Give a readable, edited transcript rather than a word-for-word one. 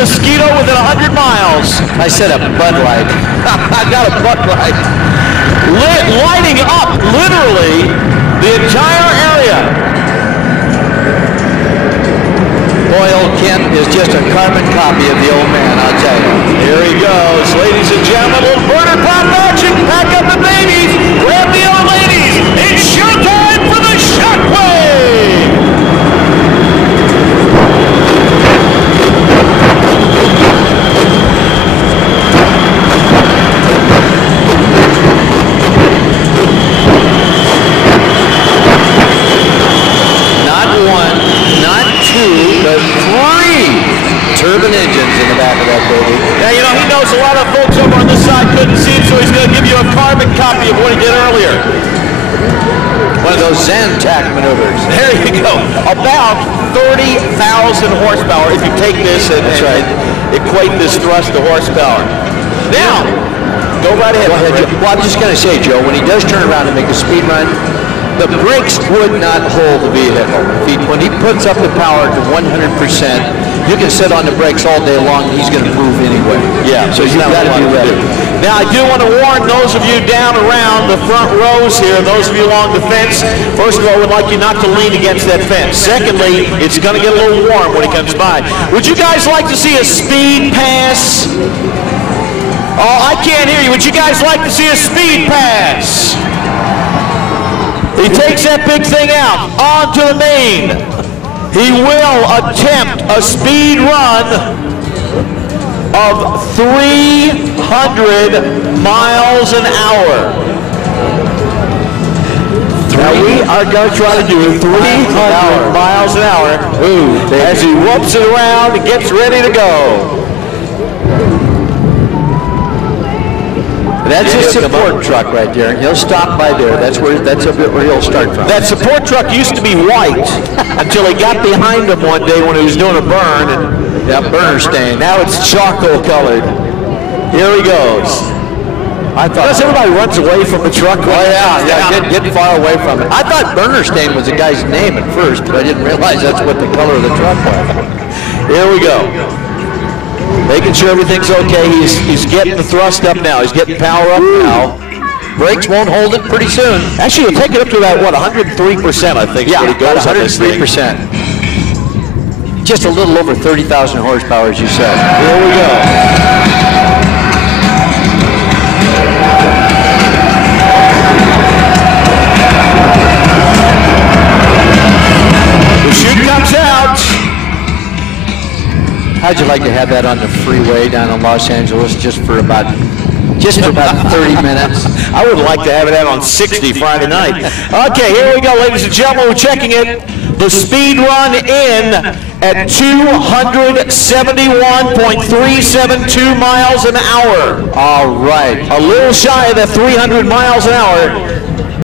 mosquito within 100 miles. I said a Bud Light. I got a Bud Light. Lighting up, literally, the entire area. Boy, old Kent is just a carbon copy of the old man, I'll tell you. Here he goes, ladies and gentlemen. Little burner pot matching. Pack up the babies. Grab the old ladies. It's showtime for the Shockwave. Not one, not two, but three turbine engines in the back of that baby. Now, you know, he knows a lot of folks over on this side couldn't see him, so he's going to give you a carbon copy of what he did earlier. One of those Zantac maneuvers. There you go. About 30,000 horsepower if you take this and, equate this thrust to horsepower. Now, go right ahead. Go ahead, Joe. Well, I'm just going to say, Joe, when he does turn around and make a speed run, the brakes would not hold the vehicle. When he puts up the power to 100%, you can sit on the brakes all day long and he's going to move anyway. Yeah, so you've got to be ready. Now, I do want to warn those of you down around the front rows here, those of you along the fence, first of all, we'd like you not to lean against that fence. Secondly, it's going to get a little warm when he comes by. Would you guys like to see a speed pass? Oh, I can't hear you. Would you guys like to see a speed pass? He takes that big thing out onto the main. He will attempt a speed run of 300 miles an hour. Now we are going to try to do 300 miles an hour as he whoops it around and gets ready to go. That's his support truck right there. He'll stop by there. That's a bit where he'll start from. That support truck used to be white until he got behind him one day when he was doing a burn, and that burner stain. Now it's charcoal colored. Here he goes. I thought everybody runs away from the truck. Oh yeah, get far away from it. I thought burner stain was the guy's name at first, but I didn't realize that's what the color of the truck was. Here we go. Making sure everything's okay. He's getting the thrust up now. He's getting power up now. Brakes won't hold it pretty soon. Actually, he'll take it up to about, what, 103%, I think. Yeah, he goes 103%. Just a little over 30,000 horsepower, as you said. Here we go. The chute comes out. How'd you like to have that on the freeway down in Los Angeles just for about 30 minutes? I would like to have it out on 60 Friday night. Okay, here we go, ladies and gentlemen. We're checking it. The speed run in at 271.372 miles an hour. All right. A little shy of the 300 miles an hour.